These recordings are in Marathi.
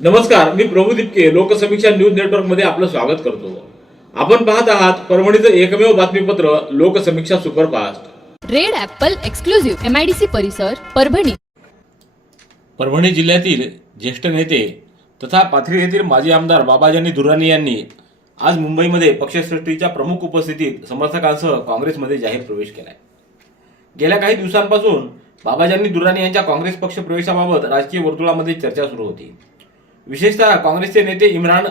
नमस्कार मी प्रभू दिपके लोकसमीक्षा न्यूज नेटवर्कमध्ये आपलं स्वागत करतो. आपण पाहत आहात परभणीचं एकमेव बातमीपत्र Loksamiksha superfast. Red apple exclusive MIDC परिसर परभणी. परभणी जिल्ह्यातील ज्येष्ठ नेते तथा पाथरी येथील माजी आमदार बाबाजानी दुर्राणी यांनी आज मुंबईमध्ये पक्षश्रेष्ठीच्या प्रमुख उपस्थितीत समर्थकांसह काँग्रेसमध्ये जाहीर प्रवेश केलाय. गेल्या काही दिवसांपासून बाबाजानी दुर्राणी यांच्या काँग्रेस पक्ष प्रवेशाबाबत राजकीय वर्तुळामध्ये चर्चा सुरू होती. विशेषतः काँग्रेसचे नेते इम्रान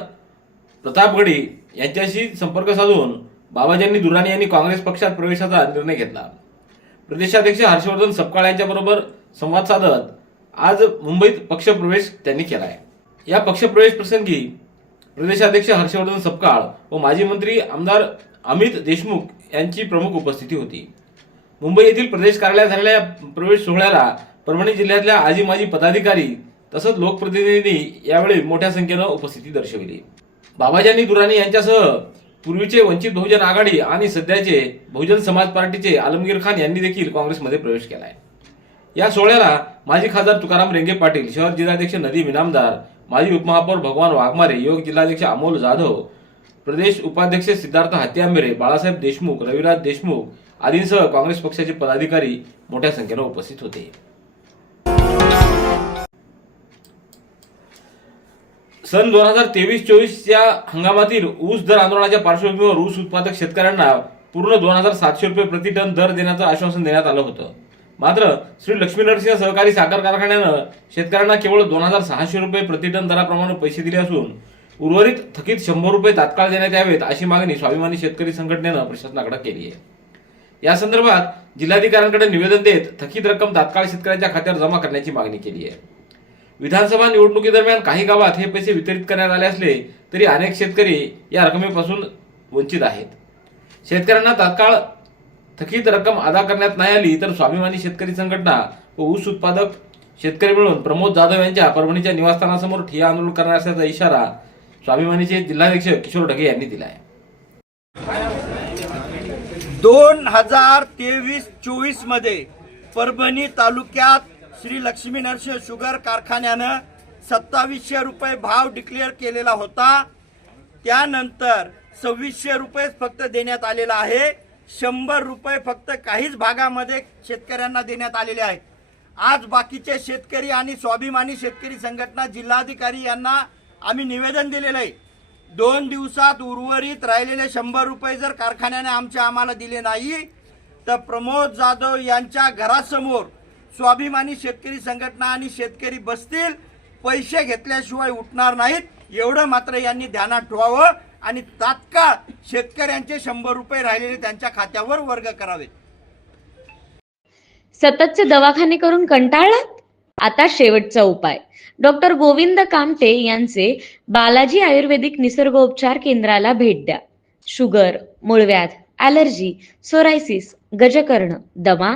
प्रतापगडी यांच्याशी संपर्क साधून बाबाजींनी दुराणी यांनी काँग्रेस पक्षात प्रवेशाचा निर्णय घेतला. प्रदेशाध्यक्ष हर्षवर्धन सपकाळ यांच्याबरोबर संवाद साधत आज मुंबईत पक्षप्रवेश त्यांनी केला आहे या पक्षप्रवेश प्रसंगी प्रदेशाध्यक्ष हर्षवर्धन सपकाळ व माजी मंत्री आमदार अमित देशमुख यांची प्रमुख उपस्थिती होती. मुंबई येथील प्रदेश कार्यालयात झालेल्या प्रवेश सोहळ्याला परभणी जिल्ह्यातल्या आजी माजी पदाधिकारी तसंच लोकप्रतिनिधी यावेळी मोठ्या संख्येनं उपस्थिती दर्शविली. बाबाजानी दुराणी यांच्यासह पूर्वीचे वंचित बहुजन आघाडी आणि सध्याचे बहुजन समाज पार्टीचे आलमगीर खान यांनी देखील काँग्रेसमध्ये प्रवेश केला आहे या सोहळ्याला माजी खासदार तुकाराम रेंगे पाटील शहर जिल्हाध्यक्ष नदी विनामदार माजी उपमहापौर भगवान वाघमारे योग जिल्हाध्यक्ष अमोल जाधव प्रदेश उपाध्यक्ष सिद्धार्थ हात्यामेरे बाळासाहेब देशमुख रविराज देशमुख आदींसह काँग्रेस पक्षाचे पदाधिकारी मोठ्या संख्येनं उपस्थित होते. सन दोन हजार तेवीस चोवीसच्या हंगामातील ऊस दर आंदोलनाच्या पार्श्वभूमीवर ऊस उत्पादक शेतकऱ्यांना पूर्ण दोन हजार सातशे रुपये प्रति टन दर देण्याचं आश्वासन देण्यात आलं होतं. मात्र श्री लक्ष्मी नरसिंह सहकारी साखर कारखान्यानं शेतकऱ्यांना केवळ दोन हजार सहाशे रुपये प्रति टन दराप्रमाणे पैसे दिले असून उर्वरित थकीत शंभर रुपये तात्काळ देण्यात यावेत अशी मागणी स्वाभिमानी शेतकरी संघटनेनं प्रशासनाकडे केली आहे. या संदर्भात जिल्हाधिकाऱ्यांकडे निवेदन देत थकीत रक्कम तात्काळ शेतकऱ्यांच्या खात्यावर जमा करण्याची मागणी केली आहे. विधानसभा निवडणुकीदरम्यान काही गावात हे पैसे वितरित करण्यात आले असले तरी अनेक शेतकरी या रकमेपासून वंचित आहेत. शेतकऱ्यांना तात्काळ थकीत रक्कम अदा करण्यात नाही आली तर स्वाभिमानी शेतकरी संघटना व ऊस उत्पादक शेतकरी मिळून प्रमोद जाधव यांच्या परभणीच्या निवासस्थानासमोर ठिया आंदोलन करणार असल्याचा इशारा स्वाभिमानीचे जिल्हाध्यक्ष किशोर ढगे यांनी दिला आहे दोन हजार तेवीस चोवीसमध्ये परभणी तालुक्यात श्री लक्ष्मी नरसिंह शुगर कारखान्यानं सत्तावीसशे रुपये भाव डिक्लेअर केलेला होता. त्यानंतर सव्वीसशे रुपये फक्त देण्यात आलेला आहे. शंभर रुपये फक्त काहीच भागामध्ये शेतकऱ्यांना देण्यात आलेले आहेत आज बाकीचे शेतकरी आणि स्वाभिमानी शेतकरी संघटना जिल्हाधिकारी यांना आम्ही निवेदन दिलेलं आहे. दोन दिवसात उर्वरित राहिलेले शंभर रुपये जर कारखान्याने आमच्या आम्हाला दिले नाही तर प्रमोद जाधव यांच्या घरासमोर स्वाभिमानी शेतकरी संघटना आणि शेतकरी बसतील पैसे घेतल्याशिवाय उठणार नाहीत. एवढं मात्र यांनी ध्यानात ठेवावं आणि तात्काळ शेतकऱ्यांचे शंभर रुपये राहिलेले त्यांच्या खात्यावर वर्ग करावेत सततचे दवाखाने करून कंटाळलात? आता शेवटचा उपाय. डॉक्टर गोविंद कामटे यांचे बालाजी आयुर्वेदिक निसर्गोपचार केंद्राला भेट द्या. शुगर मूळव्याध ऍलर्जी सोरायसिस गजकर्ण दमा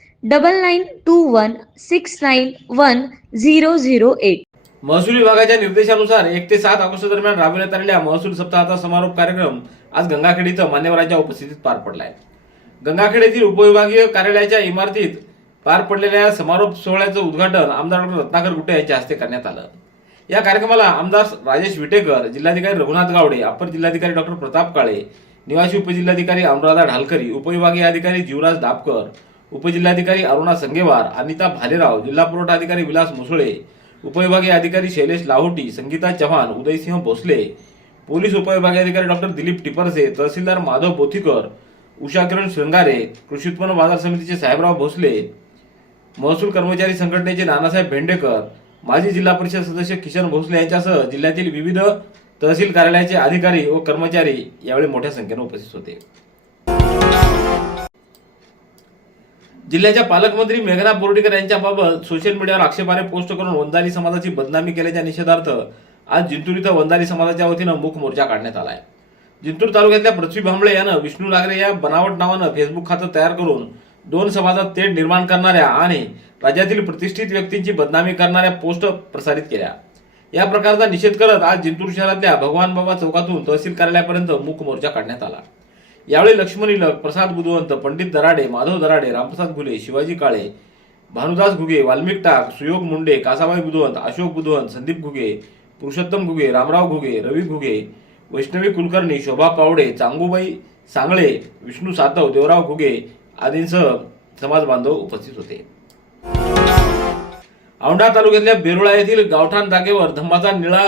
double nine two one six nine one zero zero eight महसूल विभागाच्या निर्देशानुसार एक ते सात ऑगस्ट दरम्यान राबविण्यात आलेल्या महसूल सप्ताहाचा समारोप कार्यक्रम आज गंगाखेड इथं मान्यवरांच्या उपस्थितीत पार पडलाय. गंगाखेड येथील उपविभागीय कार्यालयाच्या इमारतीत पार पडलेल्या समारोप सोहळ्याचं उद्घाटन आमदार डॉक्टर रत्नाकर गुट्टे यांच्या हस्ते करण्यात आलं. या कार्यक्रमाला आमदार राजेश विटेकर जिल्हाधिकारी रघुनाथ गावडे अपर जिल्हाधिकारी डॉक्टर प्रताप काळे निवासी उपजिल्हाधिकारी अनुराधा ढालकरी उपविभागीय अधिकारी जीवराज दापकर उपजिल्हाधिकारी अरुणा संगेवार अनिता भालेराव जिल्हा पुरवठा अधिकारी विलास मुसळे उपविभागीय अधिकारी शैलेश लाहोटी संगीता चव्हाण उदयसिंह भोसले पोलीस उपविभागीय अधिकारी डॉक्टर दिलीप टिपरसे तहसीलदार माधव बोथीकर उषा किरण शृंगारे कृषी उत्पन्न बाजार समितीचे साहेबराव भोसले महसूल कर्मचारी संघटनेचे नानासाहेब भेंडेकर माजी जिल्हा परिषद सदस्य किशन भोसले यांच्यासह जिल्ह्यातील विविध तहसील कार्यालयाचे अधिकारी व कर्मचारी यावेळी मोठ्या संख्येने उपस्थित होते. जिल्ह्याच्या पालकमंत्री मेघना बोर्डीकर यांच्याबाबत सोशल मीडियावर आक्षेपार्ह पोस्ट करून वंदारी समाजाची बदनामी केल्याच्या निषेधार्थ आज जिंतूर इथं वंदारी समाजाच्या वतीनं मूक मोर्चा काढण्यात आलाय. जिंतूर तालुक्यातल्या पृथ्वी भांबळे यानं विष्णू लागरे या बनावट नावानं फेसबुक खातं तयार करून दोन समाजात तेढ निर्माण करणाऱ्या आणि राज्यातील प्रतिष्ठित व्यक्तींची बदनामी करणाऱ्या पोस्ट प्रसारित केल्या. या प्रकारचा निषेध करत आज जिंतूर शहरातल्या भगवान बाबा चौकातून तहसील कार्यालयापर्यंत मूक मोर्चा काढण्यात आला. यावेळी लक्ष्मण इलक प्रसाद बुधवंत पंडित दराडे माधव दराडे रामप्रसाद घुले शिवाजी काळे भानुदास घुगे वाल्मिक टाक सुयोग मुंडे कासाबाई बुधवंत अशोक बुधवंत संदीप घुगे पुरुषोत्तम घुगे रामराव घुगे रवी घुगे वैष्णवी कुलकर्णी शोभा पावडे चांगूबाई सांगळे विष्णू सातव देवराव घुगे आदींसह समाज बांधव उपस्थित होते. औंढा तालुक्यातल्या बेरुळा येथील गावठाण जागेवर धम्माचा निळा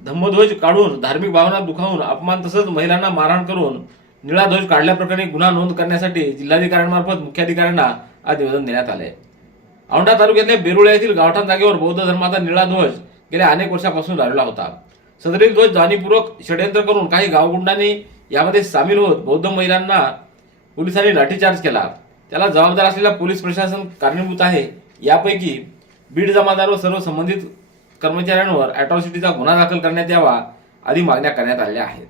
धम्मध्वज काढून धार्मिक भावना दुखावून अपमान तसंच महिलांना मारहाण करून निळा ध्वज काढल्याप्रकरणी गुन्हा नोंद करण्यासाठी जिल्हाधिकाऱ्यांमार्फत मुख्याधिकाऱ्यांना आज निवेदन देण्यात आले. औंढा तालुक्यातल्या बेरुळा येथील गावठाण जागेवर बौद्ध धर्माचा निळा ध्वज गेल्या अनेक वर्षापासून लावलेला होता. सदरील ध्वज जाणीवपूर्वक षडयंत्र करून काही गावगुंडांनी यामध्ये सामील होत बौद्ध महिलांना पोलिसांनी लाठीचार्ज केला. त्याला जबाबदार असलेला पोलीस प्रशासन कारणीभूत आहे. यापैकी बीड जमादार व सर्व संबंधित कर्मचाऱ्यांवर अॅट्रॉसिटीचा गुन्हा दाखल करण्यात यावा आदी मागण्या करण्यात आलेल्या आहेत.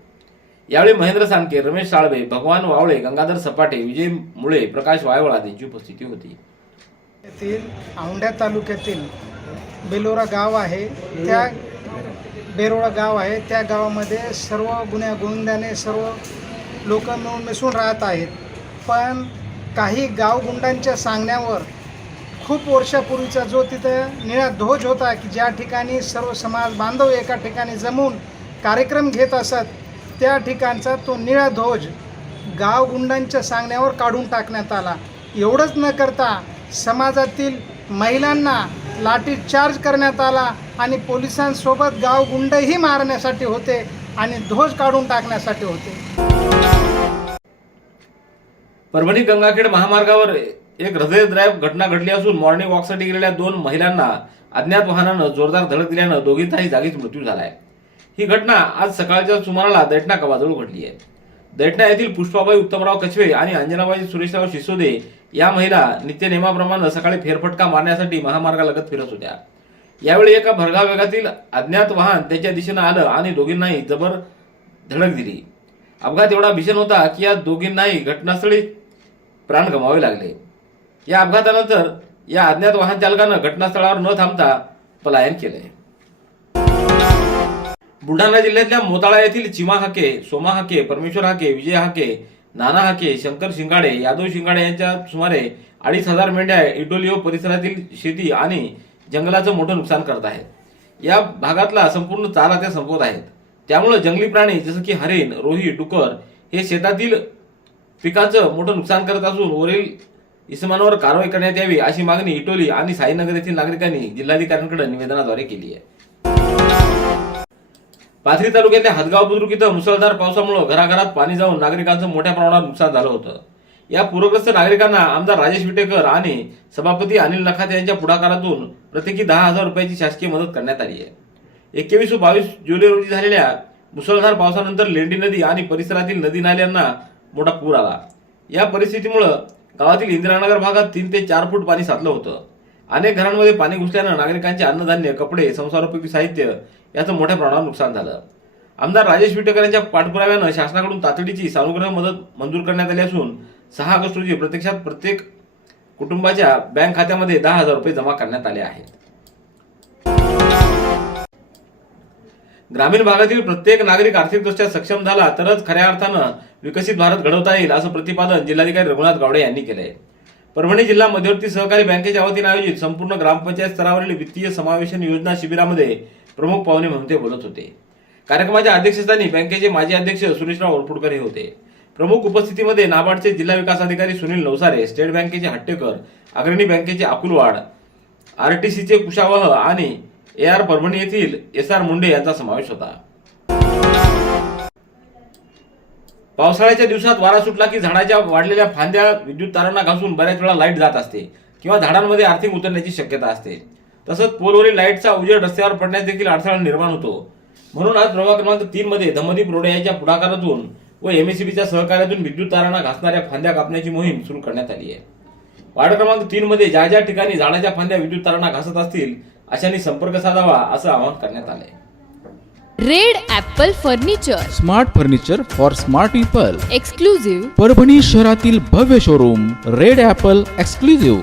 यावेळी महेंद्र सानके रमेश साळवे भगवान वावळे गंगाधर सपाटे विजय मुळे प्रकाश वायवळ आदींची उपस्थिती होती. येथील औंढ्या तालुक्यातील बेलोरा गाव आहे. त्या बेरोळा गाव आहे. त्या गावामध्ये सर्व गुन्ह्या गोविंदाने सर्व लोक मिळून मिसळून राहत आहेत. पण काही गावगुंडांच्या सांगण्यावर खूप वर्षापूर्वीचा जो तिथं निळा ध्वज होता की ज्या ठिकाणी सर्व समाज बांधव एका ठिकाणी जमून कार्यक्रम घेत असत त्या ठिकाणचा तो निळा ध्वज गावगुंडांच्या सांगण्यावर काढून टाकण्यात आला. एवढंच न करता समाजातील महिलांना लाठीचार्ज करण्यात आला आणि पोलिसांसोबत गावगुंडही मारण्यासाठी होते आणि ध्वज काढून टाकण्यासाठी होते. परभणी गंगाखेड महामार्गावर एक हृदयद्रायक घटना घडली असून मॉर्निंग वॉकसाठी गेलेल्या दोन महिलांना अज्ञात वाहनानं जोरदार धडक दिल्यानं दोघींचाही जागीच मृत्यू झालाय. ही घटना आज सकाळच्या सुमाराला दैठणा गावाजवळ घडली आहे. दैठणा येथील पुष्पाबाई उत्तमराव कछवे आणि अंजनाबाई सुरेशराव शिसोदे या महिला नित्यनेमाप्रमाणे सकाळी फेरफटका मारण्यासाठी महामार्गालगत फिरत होत्या. यावेळी एका भरधाव वेगातील अज्ञात वाहन त्याच्या दिशेनं आलं आणि दोघींनाही जबर धडक दिली. अपघात एवढा भीषण होता की या दोघींनाही घटनास्थळी प्राण गमावे लागले. या अपघातानंतर या अज्ञात वाहन चालकानं घटनास्थळावर न थांबता पलायन केले. बुलढाणा जिल्ह्यातल्या मोताळा येथील चिमा हाके सोमा हाके परमेश्वर हाके विजय हाके नाना हाके शंकर शिंगाडे यादव शिंगाडे यांच्या सुमारे अडीच हजार मेंढ्या इडोलिओ परिसरातील शेती आणि जंगलाचं मोठं नुकसान करत आहेत. या भागातला संपूर्ण चारा त्या संपवत आहेत. त्यामुळे जंगली प्राणी जसं की हरिण रोही डुकर हे शेतातील पिकाचं मोठं नुकसान करत असून वरील इसमांवर कारवाई करण्यात यावी अशी मागणी इटोली आणि साईनगर येथील नागरिकांनी जिल्हाधिकाऱ्यांकडे निवेदनाद्वारे केली आहे. पाथरी तालुक्यातल्या हदगाव बुद्रुक इथं मुसळधार पावसामुळे घराघरात पाणी जाऊन नागरिकांचं मोठ्या प्रमाणात नुकसान झालं होतं. या पूरग्रस्त नागरिकांना आमदार राजेश विटेकर आणि सभापती अनिल नखाते यांच्या पुढाकारातून प्रत्येकी दहा हजार रुपयाची शासकीय मदत करण्यात आली आहे. एकवीस बावीस जुलै रोजी झालेल्या मुसळधार पावसानंतर लेंडी नदी आणि परिसरातील नदी नाल्यांना मोठा पूर आला. या परिस्थितीमुळं गावातील इंदिरानगर भागात तीन ते चार फूट पाणी साचलं होतं. अनेक घरांमध्ये पाणी घुसल्यानं नागरिकांचे अन्नधान्य कपडे संसारोपयोगी साहित्य याचं मोठ्या प्रमाणावर नुकसान झालं. आमदार राजेश विटेकर यांच्या पाठपुराव्यानं शासनाकडून तातडीची सानुग्रह मदत मंजूर करण्यात आली असून सहा ऑगस्ट रोजी प्रत्यक्षात प्रत्येक कुटुंबाच्या बँक खात्यामध्ये दहा हजार रुपये जमा करण्यात आले आहेत. ग्रामीण भागातील प्रत्येक नागरिक आर्थिकदृष्ट्या सक्षम झाला तरच खऱ्या अर्थानं विकसित भारत घडवता येईल असं प्रतिपादन जिल्हाधिकारी रघुनाथ गावडे यांनी केलंय. परभणी जिल्हा मध्यवर्ती सहकारी बँकेच्या वतीने आयोजित संपूर्ण ग्रामपंचायत स्तरावरील वित्तीय समावेशन योजना शिबिरामध्ये प्रमुख पाहुणे म्हणून ते बोलत होते. कार्यक्रमाच्या अध्यक्षस्थानी बँकेचे माजी अध्यक्ष सुरेशराव ओरपुडकर हे होते. प्रमुख उपस्थितीमध्ये नाबार्डचे जिल्हा विकास अधिकारी सुनील नवसारे स्टेट बँकेचे हट्टेकर अग्रणी बँकेचे अकुलवाड आरटीसीचे कुशावह आणि ए आर परभणी येथील एस आर मुंडे यांचा समावेश होता. पावसाळ्याच्या दिवसात वारा सुटला की झाडाच्या वाढलेल्या फांद्या विद्युत तारांना घासून बऱ्याच वेळा लाइट जात असते किंवा झाडांमध्ये आर्थिक उतरण्याची शक्यता असते. तसंच पोलवरील लाईटचा उजेड रस्त्यावर पडण्यास देखील अडथळा निर्माण होतो. म्हणून आज प्रभाग क्रमांक तीन मध्ये धमदीप रोडे यांच्या पुढाकारातून व एमएससीबीच्या सहकार्यातून विद्युत तारांना घासणाऱ्या फांद्या कापण्याची मोहीम सुरू करण्यात आली आहे. वार्ड क्रमांक तीन मध्ये ज्या ज्या ठिकाणी झाडाच्या फांद्या विद्युत तारांना घासत असतील अशांनी संपर्क साधावा असं आवाहन करण्यात आलंय. Red apple furniture. Smart furniture for smart people. Exclusive Parbhani शहरातील भव्य शोरूम रेड ॲपल एक्सक्लुझिव्ह.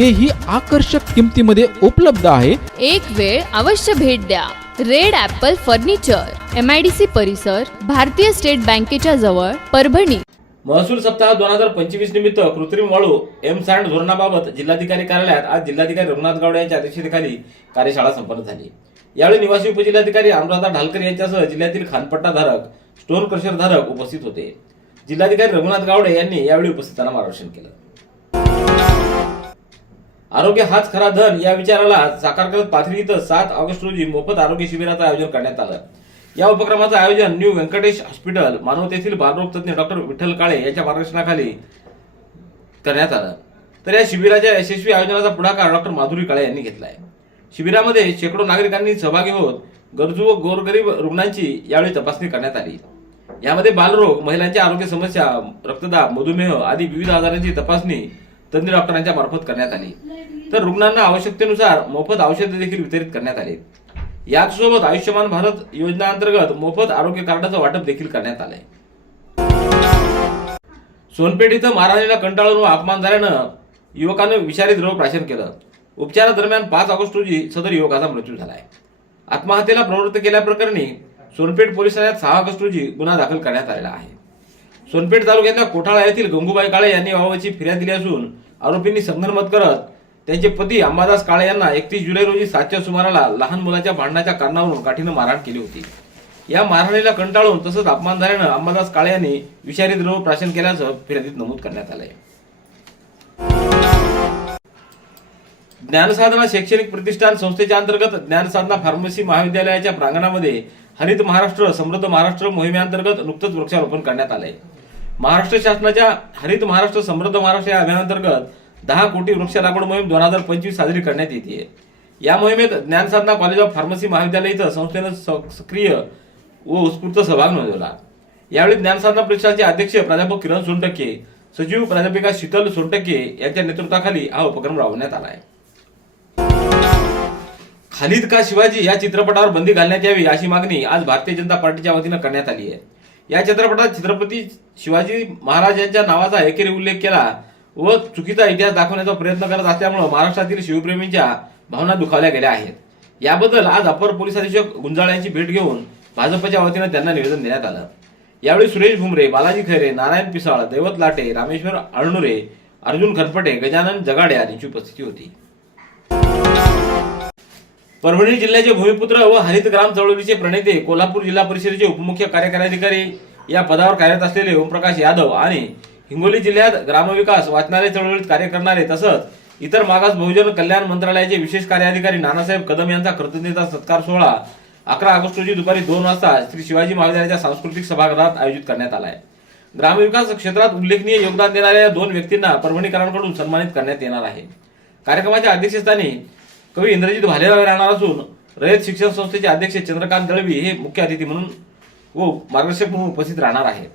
तेही आकर्षक किमतीमध्ये उपलब्ध आहे. एक वेळ अवश्य भेट द्या. Red apple furniture M I D C परिसर भारतीय स्टेट बँकेच्या जवळ परभणी. महसूल सप्ताह दोन हजार पंचवीस निमित्त कृत्रिम वाळू एम सँड धोरणाबाबत जिल्हाधिकारी कार्यालयात आज जिल्हाधिकारी रघुनाथ गावडे यांच्या अध्यक्षतेखाली कार्यशाळा संपन्न झाली. यावेळी निवासी उपजिल्हाधिकारी अनुराधा ढालकर यांच्यासह जिल्ह्यातील खानपट्टा धारक स्टोन क्रशर धारक उपस्थित होते. जिल्हाधिकारी रघुनाथ गावडे यांनी यावेळी उपस्थितांना मार्गदर्शन केलं. आरोग्य हाच खरा धन या विचाराला साकार करत पाथरी इथं सात ऑगस्ट रोजी मोफत आरोग्य शिबिराचं आयोजन करण्यात आलं. या उपक्रमाचं आयोजन न्यू व्यंकटेश हॉस्पिटल मानवतेतील बालरोग तज्ज्ञ डॉक्टर विठ्ठल काळे यांच्या मार्गदर्शनाखाली करण्यात आलं. तर या शिबिराच्या यशस्वी आयोजनाचा पुढाकार डॉक्टर माधुरी काळे यांनी घेतलाय. शिबिरामध्ये शेकडो नागरिकांनी सहभागी होत गरजू व गोरगरीब रुग्णांची यावेळी तपासणी करण्यात आली. यामध्ये बालरोग महिलांच्या आरोग्य समस्या रक्तदाब मधुमेह आदी विविध आजारांची तपासणी तज्ञ डॉक्टरांच्या मार्फत करण्यात आली. तर रुग्णांना आवश्यकतेनुसार मोफत औषधे देखील वितरित करण्यात आली याचसोबत आयुष्यमान भारत योजना अंतर्गत मोफत आरोग्य कार्डाचं वाटप देखील करण्यात आलंय. सोनपेठ इथं महाराणीला कंटाळून व अपमान झाल्यानं युवकानं विषारी द्रव प्राशन केलं. उपचारादरम्यान पाच ऑगस्ट रोजी सदर युवकाचा मृत्यू झालाय. आत्महत्येला प्रवृत्त केल्याप्रकरणी सोनपेठ पोलीस ठाण्यात सहा ऑगस्ट रोजी गुन्हा दाखल करण्यात आलेला आहे. सोनपेठ तालुक्यातल्या कोठाळा येथील गंगूबाई काळे यांनी याबाबतची फिर्याद दिली असून आरोपींनी संगनमत करत त्यांचे पती अंबादास काळे यांना एकतीस जुलै रोजी सातच्या सुमाराला लहान मुलाच्या भांडणाच्या कारणावरून काठीनं मारहाण केली होती. या मारहाणीला कंटाळून तसंच अपमान झाल्यानं अंबादास काळे यांनी विषारी द्रव प्राशन केल्याचं फिर्यादीत नमूद करण्यात आलंय. ज्ञानसाधना शैक्षणिक प्रतिष्ठान संस्थेच्या अंतर्गत ज्ञानसाधना फार्मसी महाविद्यालयाच्या प्रांगणामध्ये हरित महाराष्ट्र समृद्ध महाराष्ट्र मोहिमेअंतर्गत नुकतंच वृक्षारोपण करण्यात आलंय. महाराष्ट्र शासनाच्या हरित महाराष्ट्र समृद्ध महाराष्ट्र या अभियानांतर्गत दहा कोटी वृक्ष लागवड मोहीम दोन हजार पंचवीस साजरी करण्यात येते. या मोहिमेत ज्ञानसाधना कॉलेज ऑफ फार्मसी महाविद्यालय इथं संस्थेनं सक्रिय व उत्स्फूर्त सहभाग नोंदवला. यावेळी ज्ञानसाधना प्रतिष्ठानचे अध्यक्ष प्राध्यापक किरण सोनटक्के सचिव प्राध्यापिका शीतल सोनटक्के यांच्या नेतृत्वाखाली हा उपक्रम राबवण्यात आला आहे खालिद का शिवाजी या चित्रपटावर बंदी घालण्यात यावी अशी मागणी आज भारतीय जनता पार्टीच्या वतीनं करण्यात आली आहे. या चित्रपटात छत्रपती शिवाजी महाराज यांच्या नावाचा एकेरी उल्लेख केला व चुकीचा इतिहास दाखवण्याचा प्रयत्न करत असल्यामुळे महाराष्ट्रातील शिवप्रेमींच्या भावना दुखावल्या गेल्या आहेत. याबद्दल आज अपर पोलीस अधीक्षक गुंजाळ यांची भेट घेऊन भाजपच्या वतीनं त्यांना निवेदन देण्यात आलं. यावेळी सुरेश भुमरे बालाजी खैरे नारायण पिसाळ दैवत लाटे रामेश्वर अळनुरे अर्जुन खरपटे गजानन जगाडे यांची उपस्थिती होती. परभणी जिल्ह्याचे भूमिपुत्र व हरित ग्राम चळवळीचे प्रणेते कोल्हापूर जिल्हा परिषदेचे उपमुख्य कार्यकारी अधिकारी या पदावर कार्यरत असलेले ओमप्रकाश यादव आणि हिंगोली जिल्ह्यात ग्रामविकास वाचनालय चळवळीत कार्य करणारे तसंच इतर मागास बहुजन कल्याण मंत्रालयाचे विशेष कार्याधिकारी नानासाहेब कदम यांचा कृतज्ञता सत्कार सोहळा अकरा ऑगस्ट रोजी दुपारी दोन वाजता श्री शिवाजी महाविद्यालयाच्या सांस्कृतिक सभागृहात आयोजित करण्यात आला आहे ग्रामविकास क्षेत्रात उल्लेखनीय योगदान देणाऱ्या या दोन व्यक्तींना परभणीकरांकडून सन्मानित करण्यात येणार आहे. कार्यक्रमाच्या अध्यक्षस्थानी कवी इंद्रजित भालेराव राहणार असून रयत शिक्षण संस्थेचे अध्यक्ष चंद्रकांत दळवी हे मुख्य अतिथी म्हणून व मार्गदर्शक म्हणून उपस्थित राहणार आहेत.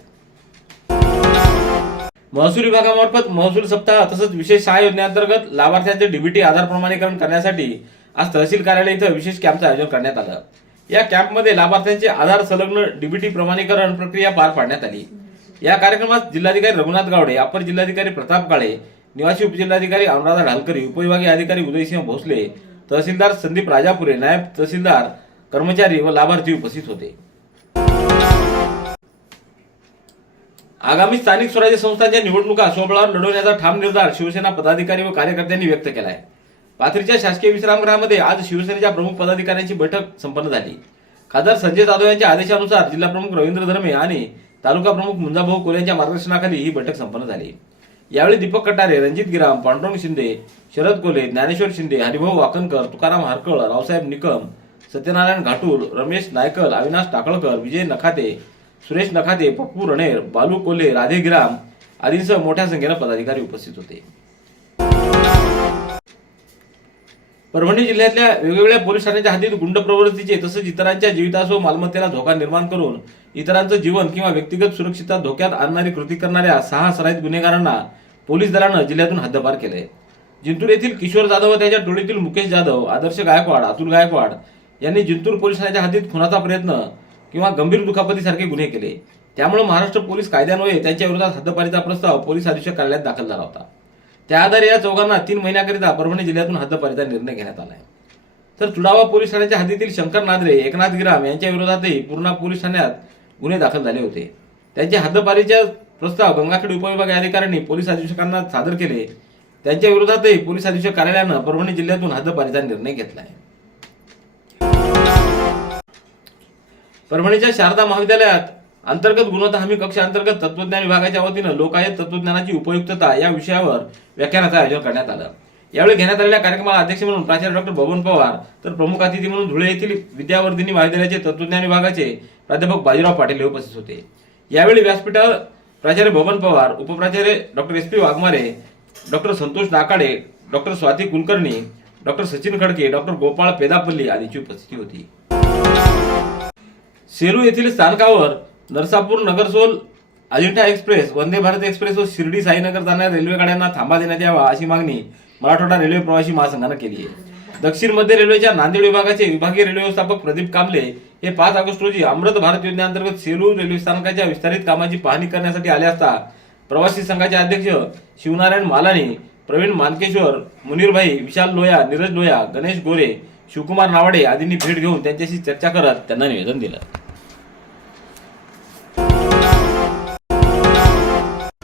महसूल विभागामार्फत महसूल सप्ताह तसंच विशेष सहा योजनेअंतर्गत लाभार्थ्यांचे डीबीटी आधार प्रमाणीकरण करण्यासाठी आज तहसील कार्यालय इथं विशेष कॅम्पचं आयोजन करण्यात आलं. या कॅम्पमध्ये लाभार्थ्यांचे आधार संलग्न डीबीटी प्रमाणीकरण प्रक्रिया पार पाडण्यात आली. या कार्यक्रमात जिल्हाधिकारी रघुनाथ गावडे अपर जिल्हाधिकारी प्रताप काळे निवासी उपजिल्हाधिकारी अनुराधा ढालकरी उपविभागीय अधिकारी उदयसिंह भोसले तहसीलदार संदीप राजापुरे नायब तहसीलदार कर्मचारी व लाभार्थी उपस्थित होते. आगामी स्थानिक स्वराज्य संस्थांच्या निवडणुका सोबळावर लढवण्याचा ठाम निर्धार शिवसेना पदाधिकारी व कार्यकर्त्यांनी व्यक्त केला आहे पाथरीच्या शासकीय विश्रामगृहामध्ये आज शिवसेनेच्या प्रमुख पदाधिकाऱ्यांची बैठक संपन्न झाली. खासदार संजय जाधव यांच्या आदेशानुसार जिल्हा प्रमुख रवींद्र धर्मे आणि तालुका प्रमुख मुंजाभाऊ कोले यांच्या मार्गदर्शनाखाली ही बैठक संपन्न झाली. यावेळी दीपक कटारे रणजित गिराम पांडुरंग शिंदे शरद कोले ज्ञानेश्वर शिंदे हरिभाऊ वाकणकर तुकाराम हारकळ रावसाहेब निकम सत्यनारायण घाटूर रमेश नायकर अविनाश टाकळकर विजय नखाते सुरेश नखाते पप्पू रणेर बालू कोल्हे राधेग्राम आदींसह मोठ्या संख्येनं पदाधिकारी उपस्थित होते. परभणी जिल्ह्यातल्या वेगवेगळ्या पोलीस ठाण्याच्या हद्दीत गुंड प्रवृत्तीचे तसंच इतरांच्या जीवितासह मालमत्तेला धोका निर्माण करून इतरांचं जीवन किंवा व्यक्तिगत सुरक्षितता धोक्यात आणणारी कृती करणाऱ्या सहा सराईत गुन्हेगारांना पोलीस दलानं जिल्ह्यातून हद्दपार केलंय. जिंतूर येथील किशोर जाधव व त्याच्या टोळीतील मुकेश जाधव आदर्श गायकवाड अतुल गायकवाड यांनी जिंतूर पोलीस ठाण्याच्या हद्दीत खुनाचा प्रयत्न किंवा गंभीर दुखापतीसारखे गुन्हे केले. त्यामुळे महाराष्ट्र पोलीस कायद्यान्वये त्यांच्या विरोधात हद्दपारीचा प्रस्ताव पोलीस अधीक्षक कार्यालयात दाखल झाला होता. त्या आधारे या चौघांना तीन महिन्याकरिता परभणी जिल्ह्यातून हद्दपारीचा निर्णय घेण्यात आला आहे तर तुडावा पोलीस ठाण्याच्या हद्दीतील शंकर नादरे एकनाथ गिराम यांच्या विरोधातही पूर्णा पोलीस ठाण्यात गुन्हे दाखल झाले होते. त्यांचे हद्दपारीच्या प्रस्ताव गंगाखेड उपविभागीय अधिकाऱ्यांनी पोलीस अधीक्षकांना सादर केले. त्यांच्या विरोधातही पोलीस अधीक्षक कार्यालयानं परभणी जिल्ह्यातून हद्दपारीचा निर्णय घेतला आहे परभणीच्या शारदा महाविद्यालयात अंतर्गत गुणवत्ता हमी कक्षाअंतर्गत तत्वज्ञान विभागाच्या वतीनं लोकायत तत्वज्ञानाची उपयुक्तता या विषयावर व्याख्यानाचं आयोजन करण्यात आलं. यावेळी घेण्यात आलेल्या कार्यक्रमाला अध्यक्ष म्हणून प्राचार्य डॉक्टर बबन पवार तर प्रमुख अतिथी म्हणून धुळे येथील विद्यावर्धिनी महाविद्यालयाचे तत्वज्ञान विभागाचे प्राध्यापक बाजीराव पाटील हे उपस्थित होते. यावेळी व्यासपीठावर प्राचार्य Baban Pawar उपप्राचार्य doctor S P Waghmare doctor Santosh Nakade doctor Swati Kulkarni doctor Sachin Khadke doctor Gopal Pedapalli आदींची उपस्थिती होती. सेलू येथील स्थानकावर नरसापूर नगरसोल अजिंठा एक्सप्रेस वंदे भारत एक्सप्रेस व शिर्डी साईनगर जाणाऱ्या रेल्वे गाड्यांना थांबा देण्यात यावा अशी मागणी मराठवाडा रेल्वे प्रवासी महासंघानं केली आहे. दक्षिण मध्य रेल्वेच्या नांदेड विभागाचे विभागीय रेल्वे व्यवस्थापक प्रदीप कांबले हे पाच ऑगस्ट रोजी अमृत भारत योजनेअंतर्गत सेलू रेल्वे स्थानकाच्या विस्तारित कामाची पाहणी करण्यासाठी आले असता प्रवासी संघाचे अध्यक्ष शिवनारायण मालानी प्रवीण मानकेश्वर मुनीरभाई विशाल लोया नीरज लोया गणेश गोरे शिवकुमार नावाडे आदींनी भेट घेऊन त्यांच्याशी चर्चा करत त्यांना निवेदन दिलं.